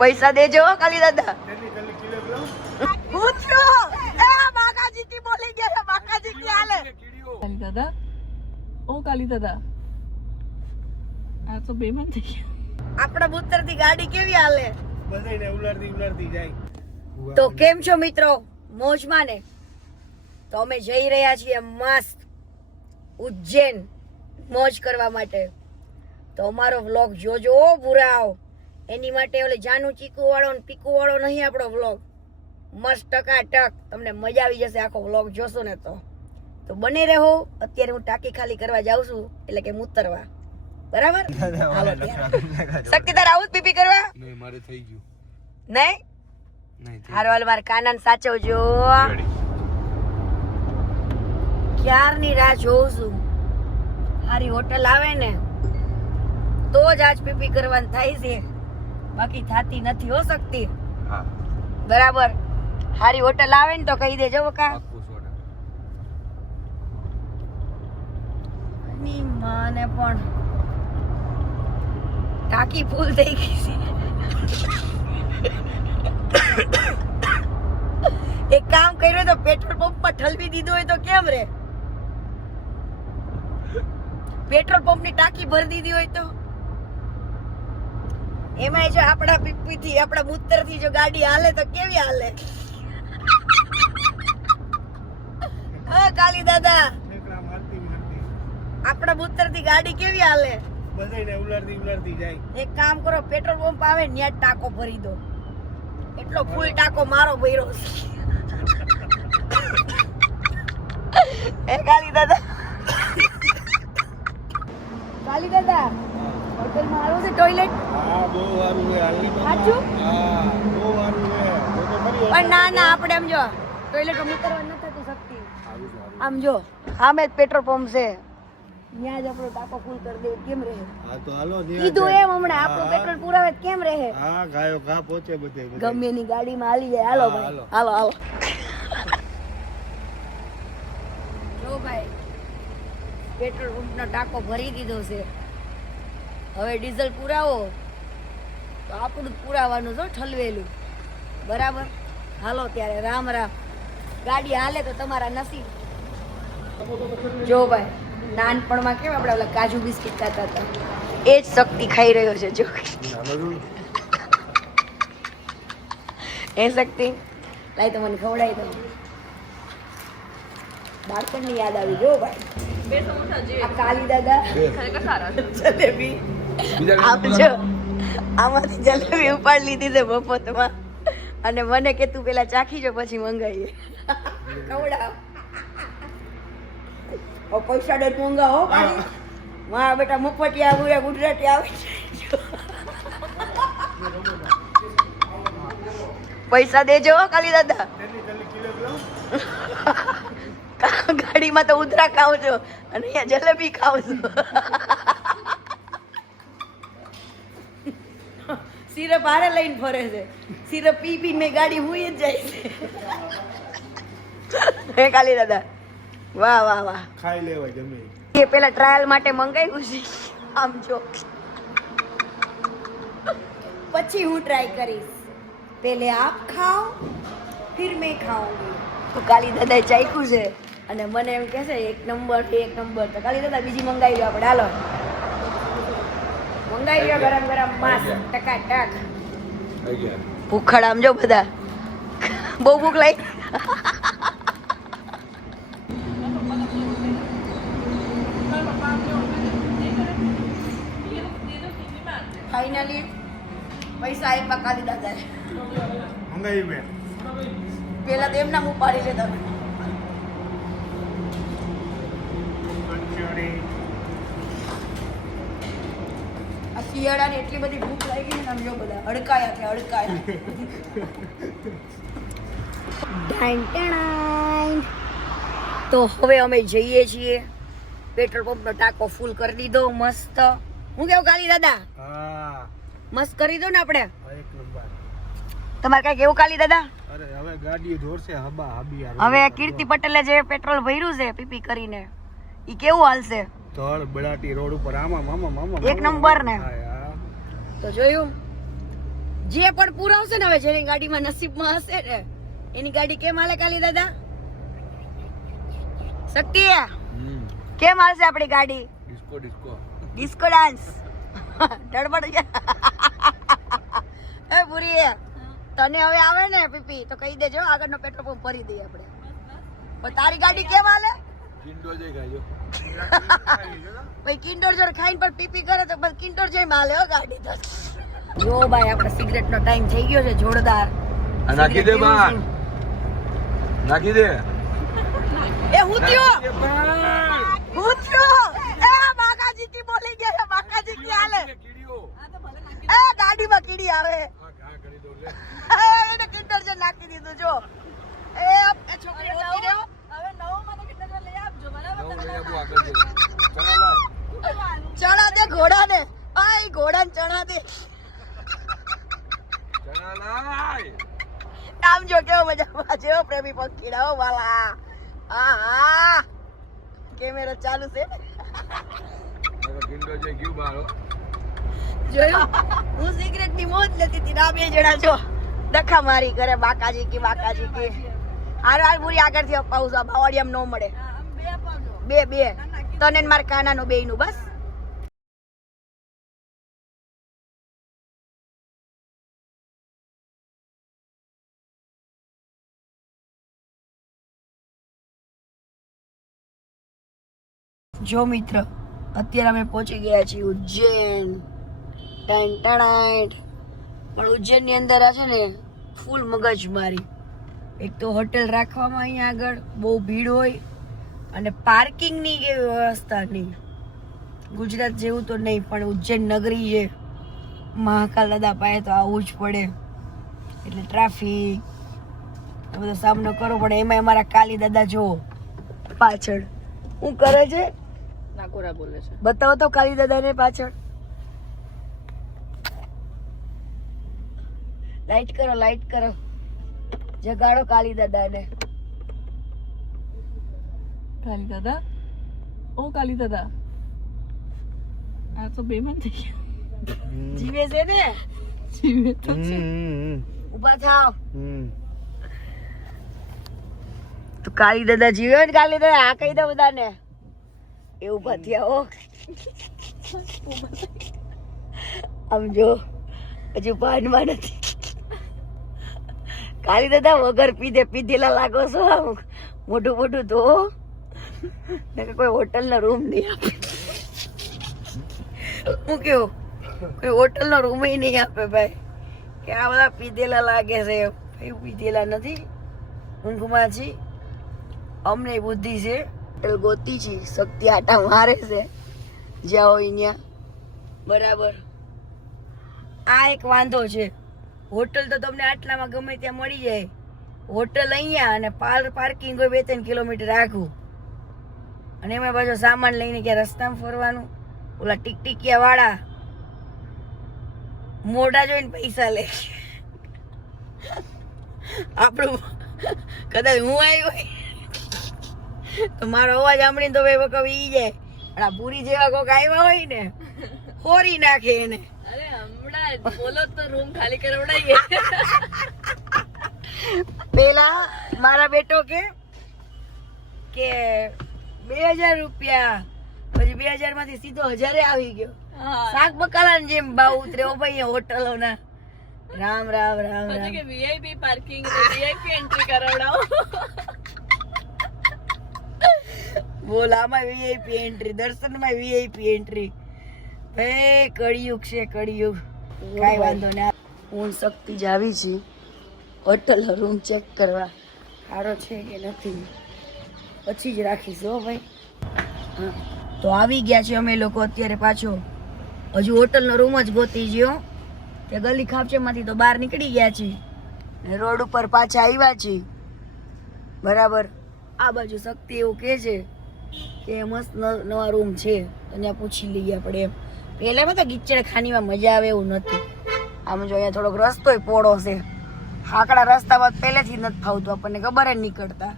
પૈસા દેજો કાલી દાદા. પૂછો એ બાકાજી થી બોલી ગયા. બાકાજી કે હાલે કાલી દાદા. ઓ કાલી દાદા આ તો બેમાન થઈ ગયા. આપણા બુત્તર થી ગાડી કેવી હાલે? બધાને ઉલાડતી જાય. તો કેમ છો મિત્રો? મોજમાં ને? તો અમે જઈ રહ્યા છીએ મસ્ત ઉજ્જૈન મોજ કરવા માટે. તો અમારો વ્લોગ જોજો ભુરાવ. એની માટે ઓલે જાનુ ચીકુ વાળો ને પીકુ વાળો નહીં આપણો વ્લોગ. મસ્ત ટકાટક તમને મજા આવી જશે. આખો વ્લોગ જોશો ને તો બને રહો. અત્યારે હું ટાંકી ખાલી કરવા જાઉં છું, એટલે કે મુતરવા. બરાબર? શક્તિ તાર આવું જ પીપી કરવા? નહીં, મારે થઈ ગયું. નહીં? હારું હાલ મારે કાનાને સાચવજો. ક્યારની રાહ જોઉં છું. હારી હોટલ આવે ને તો જ આજ પીપી કરવાનું થાય છે, બાકી થાતી નથી હો શકતી. બરાબર? હારી હોટલ આવે ને તો કહી દેજો બકા. ની માને પણ ટાંકી ફૂલ થઈ ગઈ છે. એક કામ કર્યું તો પેટ્રોલ પંપ પર ઠલવી દીધું હોય તો કેમ રે? પેટ્રોલ પંપ ની ટાંકી ભરી દીધી હોય તો એમાં જો આપણા પીપી થી આપણા મૂત્ર થી જો ગાડી હાલે તો કેવી હાલે? હા કાલી દાદા, આપણા મૂત્ર થી ગાડી કેવી હાલે? બધાને ઉલાડતી જાય. એક કામ કરો, પેટ્રોલ પંપ આવે ન્યા ટાંકો ભરી દો. એટલો ફૂલ ટાંકો મારો ભર્યો છે. એ કાલી દાદા, કાલી દાદા હોટેલમાં આવું છે ટોયલેટ? હા બહુ સારું છે. હાલી તો સાચું? હા બહુ સારું છે. તો ખરી. પણ ના આપણે આમ જો ટોયલેટ ઉતરવા ન થતું શક્તિ. આમ જો સામે જ પેટ્રોલ પંપ છે, ત્યાં જ આપણો ટાંકો ફૂલ કરી દે કેમ રહે? હા તો હાલો કીધું એમ હમણાં આપણું પેટ્રોલ પુરાવે કેમ રહે? હા ગાયો ઘા પહોંચે બધે. ગમે એની ગાડીમાં હાલી જાય. હાલો ભાઈ, હાલો હાલો. જો ભાઈ પેટ્રોલ પંપનો ટાંકો ભરી દીધો છે. હવે ડીઝલ પુરાવો તો આપણું જ પુરાવાનું છે ઠલવેલું. બરાબર? હાલો ત્યારે રામ રામ. ગાડી હાલે તો તમારા નસીબ. જો ભાઈ નાનપણમાં કેમ આપણે ઓલા કાજુ બિસ્કિટ ખાતા હતા, એ જ શક્તિ ખાઈ રહ્યો છે. જો એ શક્તિ લાઈ તો મને ખવડાવી દો. બાળપણની યાદ આવી. જો ભાઈ આ કાલી દાદા જલેબી આપજો. આમાંથી જલેબી ઉપાડી લીધી છે મફતમાં, અને મને કે તું પેલા ચાખી જો પછી મંગાવીએ. ખવડાવ. પૈસા ડે મંગાવો કાઢી. વાહ બેટા મફતિયા આવ્યા ગુજરાતી આવે. પૈસા દેજો કાલી દાદા. ગાડીમાં તો ઉધરા ખાવ છો અને અહીંયા જલેબી ખાવ છો. સિરપ હારે લઈને ફરે છે. સિરપ પી પી મેં ગાડી હુઈ જ જાય છે. હે કાલી દાદા, વાહ વાહ વાહ. ખાઈ લેવાય જમે. એ પેલા ટ્રાયલ માટે મંગાવ્યું છે. આમ જો પછી હું ટ્રાય કરીશ. પહેલે આપ ખાઓ ફિર મેં ખાऊंगी. તો કાલી દાદાએ ચાખ્યું છે અને મને એમ કહે છે એક નંબર. તો કાલી દાદા બીજી મંગાવી લો આપણે. હાલો મંગાવી લો ગરમ ગરમ માસ ટકાટક. ભૂખડ આમ જો બધા બહુ ભૂખ લાગી. ફાઇનલી પૈસા આપ્યા કાલી દાદાએ. મંગાવી મેં પેલા તો એમના ઉપાડી લેતા. આ શિયાળાની એટલી બધી ભૂખ લાગી ને સમજો બધા હડકાયા છે હડકાયા. તો હવે અમે જઈએ છીએ. પેટ્રોલ પંપનો ટાંકો ફૂલ કરી દીધો મસ્ત. હું કેવું કાલી દાદા? હા મસ્ત કરી દો ને આપણે. એક નંબર. તમારે કઈ કેવું કાલી દાદા? અરે હવે ગાડી દોરશે હબા હબી. હવે કીર્તિ પટેલે જે પેટ્રોલ ભર્યું છે પીપી કરીને, ઈ કેવું હાલશે? તળ બળાટી રોડ ઉપર આમાં મામા એક નંબર ને. તો જોયું જે પણ પુરાવશે ને હવે જેની ગાડીમાં નસીબમાં હશે ને એની ગાડી કેમ હાલે કાલી દાદા? શક્તિ કેમ હાલશે આપણી ગાડી? ડિસ્કો ડાન્સ ધડબડ એ પૂરી તને હવે આવે ને પીપી તો કહી દેજો, આગળનો પેટ્રોલ પંપ ભરી દઈએ આપણે. પણ તારી ગાડી કેમ હાલે? ભાઈ કિન્ડર જોર ખાઈને પણ પીપી કરે તો બસ કિન્ડર જેમ હાલે હો ગાડી તો. જો ભાઈ આપણે સિગરેટ નો ટાઈમ થઈ ગયો છે જોરદાર. નાખી દે બહાર, નાખી દે. એ હું થયો એ બાકાજી થી બોલી ગયા. બાકાજી કી હાલે? એ ગાડીમાં કીડી આવે એને કિન્ડર જે નાખી દીધું. જો એ છોકરી ઉતરી રહ્યો હવે નવો માં કિન્ડર લઈ આપજો બરાબર. ચણા દે ઘોડાને, આય ઘોડાને ચણા દે. આમ જો કેવો મજામાં છે પ્રેમી પંખીડા હો વાલા. હા હા કેમેરો ચાલુ છે. જોયું હું સિગરેટ ની મોજ લેતી હતી ના બે જણા જો ડખા મારી કરે બાકાજી કી હાર હાર પૂરી આગળ થી અપાવું છું. બાવળિયામ ન મળે બે તને માર કાના નું બે નું બસ. જો મિત્ર અત્યારે અમે પહોંચી ગયા છીએ ઉજ્જૈન. પણ ઉજ્જૈન ની અંદર આ છે ને ફૂલ મગજ મારી. એક તો હોટેલ રાખવામાં અહીંયા આગળ બહુ ભીડ હોય અને પાર્કિંગ ની કે વ્યવસ્થા નહીં. ગુજરાત જેવું તો નહીં પણ ઉજ્જૈન નગરી છે, મહાકાલ દાદા પાસે તો આવવું જ પડે એટલે ટ્રાફિક બધો સામનો કરવો પડે. એમાં અમારા કાલી દાદા જો પાછળ શું કરે છે? નાકોરા બોલે છે. બતાવો તો કાલી દાદા ને પાછળ. લાઈટ કરો જગાડો કાલી દાદા ને. કાલી દાદા, ઓ કાલી દાદા, આ તો બેમાન થઈ ગયા. જીવે છે ને? જીવે તો છે. ઉભા થાવ. તો કાલી દાદા જીવે ને? કાલી દાદા આ કહી દો બધાને. એ ઉભા થયા હો. આમ જો હજુ ભાનમાં નથી. કાલી દાદા વગર પીધેલા લાગો છો. આમ મોટું તો કોઈ હોટલ નો રૂમ નહીં આપે. હું કેવું કોઈ હોટલ નો રૂમ નહીં આપે ભાઈ કે આ બધા પીધેલા લાગે છે. પીધેલા નથી, ઊંઘમાં છી. અમને બુદ્ધિ છે, હોટલ ગોતી છે. શક્તિ આટા મારે છે જ્યાં હોય ત્યાં બરાબર. આ એક વાંધો છે, હોટલ તો તમને આટલામાં ગમે ત્યાં મળી જાય. હોટલ અહીંયા અને પાર્કિંગ હોય 2-3 કિલોમીટર આખું. અને એમાં પાછો સામાન લઈને ક્યાં રસ્તામાં ફરવાનું. ઓલા ટીકટીકિયા વાળા મોઢા જોઈને પૈસા લે. આપણું કદાચ હું આવ્યો તો મારો અવાજ સાંભળીને તો ભાઈ વખત ઈ જાય. અને આ પૂરી જેવા કોક આવ્યા હોય ને હોરી નાખે એને. અરે હમણાં બોલો તો રૂમ ખાલી કરાવડાઈએ. પેલા મારા બેટો કે 2000 રૂપિયા, પછી 2000 માંથી સીધો 1000 આવી ગયો. શાક બકાલા જેમ ભાવ ઉતરે ભાઈ હોટલો ના. રામ રામ રામ રામ. કે વીઆઈપી પાર્કિંગ વીઆઈપી એન્ટ્રી કરાવડાવો. બોલ આમાં વીઆઈપી એન્ટ્રી, દર્શનમાં વીઆઈપી એન્ટ્રી. ભાઈ કળિયુગ છે કળિયુગ. કાઈ વાંધો નહીં. હું શક્તિ જ આવી છે હોટલ રૂમ ચેક કરવા સારો છે કે નથી પછી જ રાખીશ હો ભાઈ. હા તો આવી ગયા છે અમે લોકો અત્યારે. પાછો હજુ હોટલનો રૂમ જ ગોતી ગયો. તે ગલી ખાપચેમાંથી તો બહાર નીકળી ગયા છીએ ને રોડ ઉપર પાછા આવ્યા છીએ બરાબર. આ બાજુ શક્તિ એવું કહે છે કે મસ્ત નવા રૂમ છે તો ત્યાં પૂછી લઈએ આપણે એમ. પહેલામાં તો ગીચડ ખાનીમાં મજા આવે એવું નથી. આમ જો અહીંયા થોડોક રસ્તો પોળો છે. હાકડા રસ્તામાં પહેલેથી નથી ફાવતું આપણને, ખબર જ નીકળતા.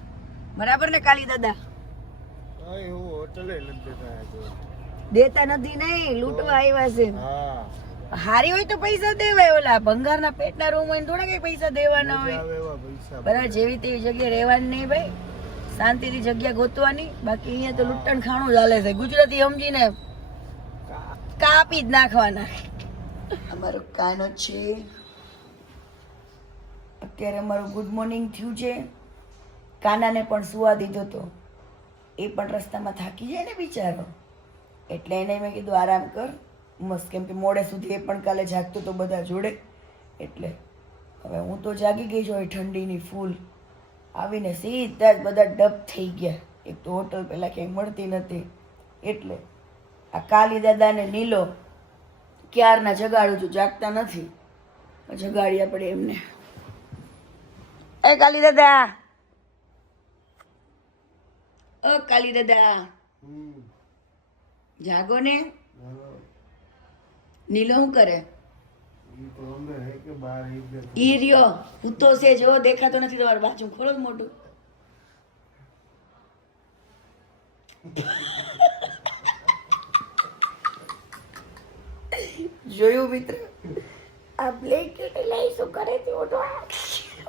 બરાબર ને કાલી દાદા? દેતા નથી નહીં, લૂંટવા આવ્યા છે. હારી હોય તો પૈસા દેવાય, ઓલા ભંગારના પેટના રૂમ હોય ને થોડા કઈ પૈસા દેવાના હોય. આવે એવા પૈસા બધા જેવી તેવી જગ્યાએ રહેવાની નહીં ભાઈ, શાંતિથી જગ્યા ગોતવાની. બાકી અહીંયા તો લૂંટણ ખાણું ચાલે છે, ગુજરાતી સમજીને કાપી જ નાખવાના. અમારો કાનો છે, અત્યારે અમારું ગુડ મોર્નિંગ થયું છે. કાનાને પણ સુવા દીધો તો, એ પણ રસ્તામાં થાકી જાય ને બિચારો, એટલે એને મેં કીધું આરામ કર મસ્ત, કેમ કે મોડે સુધી એ પણ કાલે જાગતો તો બધા જોડે. એટલે હવે હું તો જાગી ગઈ છું ઠંડીની ફૂલ. આવીને સીધા જ બધા ડબ થઈ ગયા. એક તો હોટલ પહેલા ક્યાંય મળતી નથી, એટલે આ કાલી દાદાને નીલો ક્યારના જગાડું છું, જાગતા નથી. જગાડીએ આપણે એમને. એ કાલી દાદા, ઓ કાલી દાદા, જાગો ને. નીલો શું કરે? ઈ રહ્યો ભૂતો છે, જો દેખાતો નથી તમારી બાજુ, ખોલો મોટું. જોયું મિત્ર, આ બ્લેન્કેટ લઈ શું કરે છે?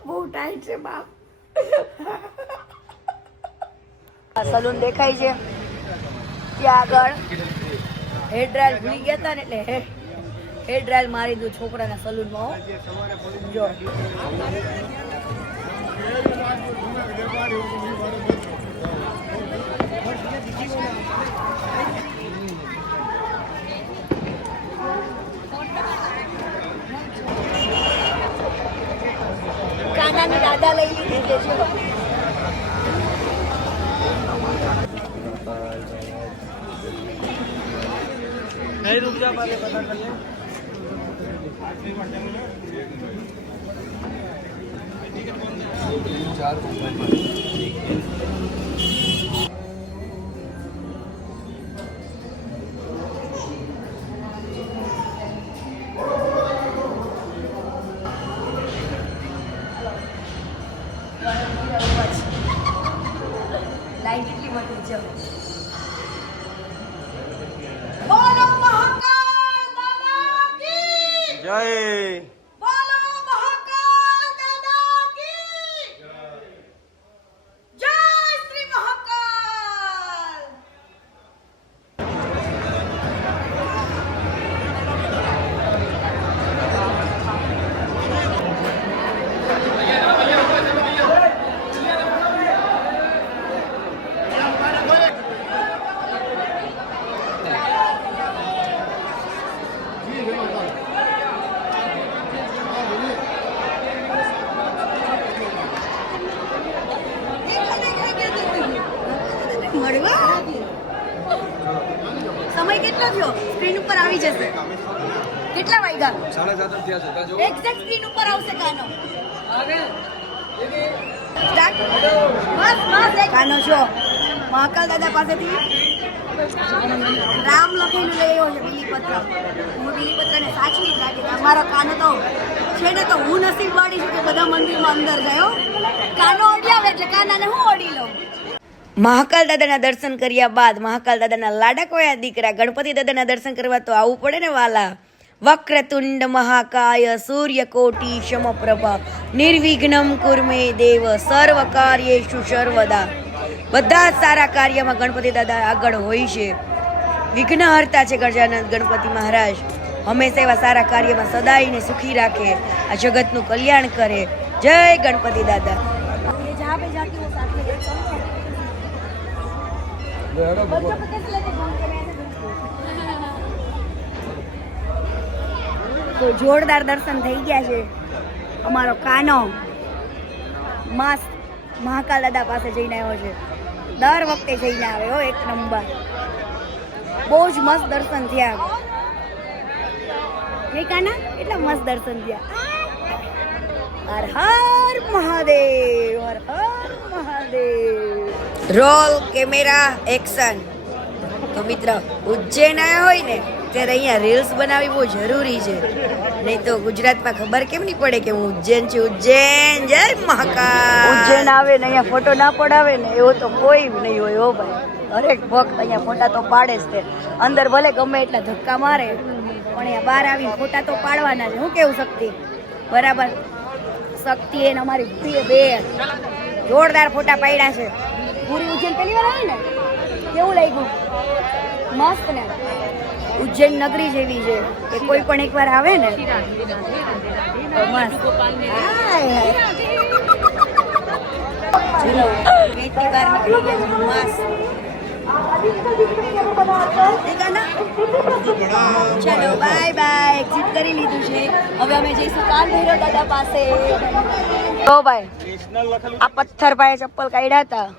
બહુ ટાઈટ છે બાપ. આ સલૂન દેખાય છે ત્યાં આગળ. હેર ડ્રાયર ભૂલી ગયા હતા ને, એટલે હેર ડ્રાયર મારી દઉં છોકરાના સલૂનમાં. જો કાનાની દાદા લઈ લીધી છે. नहीं रुक जा, पहले पता कर ले. चार લાઈટ એટલી મોટી છે. બોલો મહાકાલ દાદા કી जय. બોલો મહાકાલ દાદા કી જય શ્રી મહાકાલ. મળવા સમય કેટલો થયો? સ્ક્રીન ઉપર આવી જશે. કેટલા વાગ્યા? 7:30 થયા છે. જો એક્ઝેક્ટ સ્ક્રીન ઉપર આવશે કાનો. સ્ટાર્ટ. બસ બસ કાનો છો મહાકાલ દાદા પાસેથી રામ લખેલું લઈ આવ્યો છે બીલીપત્ર. હું બીલીપત્રને સાચવી જ રાખી. અમારો કાનો તો છે ને, તો હું નસીબ વાળી છું કે બધા મંદિરમાં અંદર ગયો. કાનો ઓડી આવે એટલે કાનાને હું ઓડી લઉં. મહાકાલ દાદાના દર્શન કર્યા બાદ મહાકાલ દાદાના લાડકવાયા દીકરા ગણપતિ દાદાના દર્શન કરવા તો આવવું પડે ને વાલા. વક્રતુંડ મહાકાય સૂર્યકોટિ સમપ્રભા નિર્વિઘ્નમ કુર્મે દેવ સર્વ કાર્યેષુ સર્વદા. બધા જ સારા કાર્યમાં ગણપતિ દાદા આગળ હોય છે. વિઘ્નહર્તા છે ગજાનંદ ગણપતિ મહારાજ. હંમેશા એવા સારા કાર્યમાં સદાયને સુખી રાખે, આ જગતનું કલ્યાણ કરે. જય ગણપતિ દાદા. તો જોરદાર દર્શન થઈ ગયા છે. અમારો કાનો મસ્ત મહાકાલ દાદા પાસે જઈને આવ્યો છે. દર વખતે જઈને આવે હો, એક નંબર. બહુ જ મસ્ત દર્શન થયા. હે કાના, એટલા મસ્ત દર્શન થયા. હર હર મહાદેવ, હર હર મહાદેવ. Roll camera action. તો મિત્ર, ઉજ્જૈન આવ્યા હોય ને ત્યારે અહીંયા રીલ્સ બનાવવી બહુ જરૂરી છે, નહીં તો ગુજરાતમાં ખબર કેમ નહીં પડે કે હું ઉજ્જૈન છું. ઉજ્જૈન જય મહાકાલ. ઉજ્જૈન આવે ને અહીંયા ફોટો ના પડાવે ને એવો તો કોઈ નહીં હોય હો ભાઈ. હરેક ભક્ત અહીંયા ફોટા તો પાડે જ તે. અંદર ભલે ગમે એટલા ધક્કા મારે પણ અહીંયા બહાર આવીને ફોટા તો પાડવાના છે. હું કેવું શક્તિ? બરાબર. શક્તિ એને અમારી બે જોરદાર ફોટા પાડ્યા છે. પૂરી ઉજ્જૈન પહેલી વાર આવી ને, કેવું લાગ્યું? મસ્ત ને. ઉજ્જૈન નગરી જેવી છે કે કોઈ પણ એકવાર આવે ને તો મસ્ત. હાય હાય. ચલો ગેટની બહાર નીકળી ગયા છે. મસ્ત. ચલો બાય બાય. એક્ઝિટ કરી લીધું છે. હવે અમે જઈશું કાન ભૈરવ દાદા પાસે. તો ભાઈ આ પથ્થર પાસે ચપ્પલ કાઢ્યા હતા.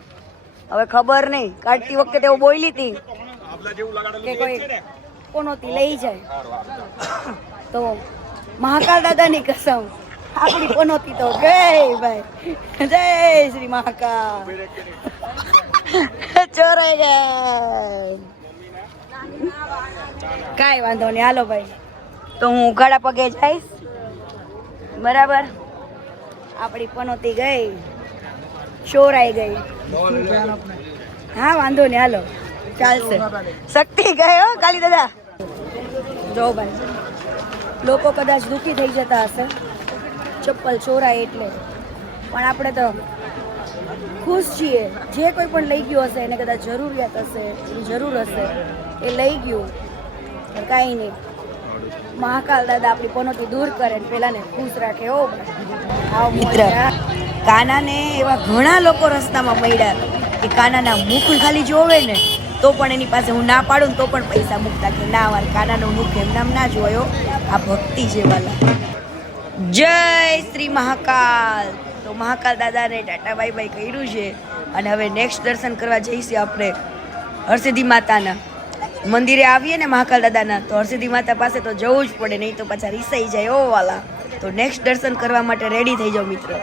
હવે ખબર નહીં, કાઢતી વખતે તેઓ બોલી હતી કે કોઈ કોનોથી લઈ જાય તો મહાકાલ દાદાની કસમ આપણી પનોતી તો ગઈ ભાઈ. જય શ્રી મહાકાલ. ચોરાઈ ગઈ. કાંઈ વાંધો નહીં, હાલો ભાઈ. તો હું ઉઘાડા પગે જઈશ. બરાબર. આપણી પનોતી ગઈ, ચોરાઈ ગઈ. હા વાંધો નહીં, હાલો ચાલશે. શક્તિ ગઈ હો કાલી દાદા. જો ભાઈ લોકો કદાચ દુઃખી થઈ જતા હશે ચપ્પલ ચોરાય એટલે, પણ આપણે તો ખુશ છીએ. જે કોઈ પણ લઈ ગયું હશે એને કદાચ જરૂરિયાત હશે, એની જરૂર હશે, એ લઈ ગયું. પણ કાંઈ નહીં, મહાકાલ દાદા આપણી પનોતી દૂર કરે ને પેલાને ખુશ રાખે. હો મિત્ર, કાનાને એવા ઘણા લોકો રસ્તામાં મળ્યા કે કાનાના મુખ ખાલી જોવે ને તો પણ એની પાસે હું ના પાડું ને તો પણ પૈસા મૂકતા કે ના વાર કાનાનું મુખ એમ નામ ના જોયો. આ ભક્તિ છે વાલા. જય શ્રી મહાકાલ. તો મહાકાલ દાદાને ટાટા બાય બાય કર્યું છે અને હવે નેક્સ્ટ દર્શન કરવા જઈશું આપણે હરસિદ્ધિ માતાના મંદિરે. આવીએ ને મહાકાલ દાદાના તો હરસિદ્ધિ માતા પાસે તો જવું જ પડે, નહીં તો પાછા રીસાઈ જાય. ઓ વાલા. તો નેક્સ્ટ દર્શન કરવા માટે રેડી થઈ જાઓ મિત્રો.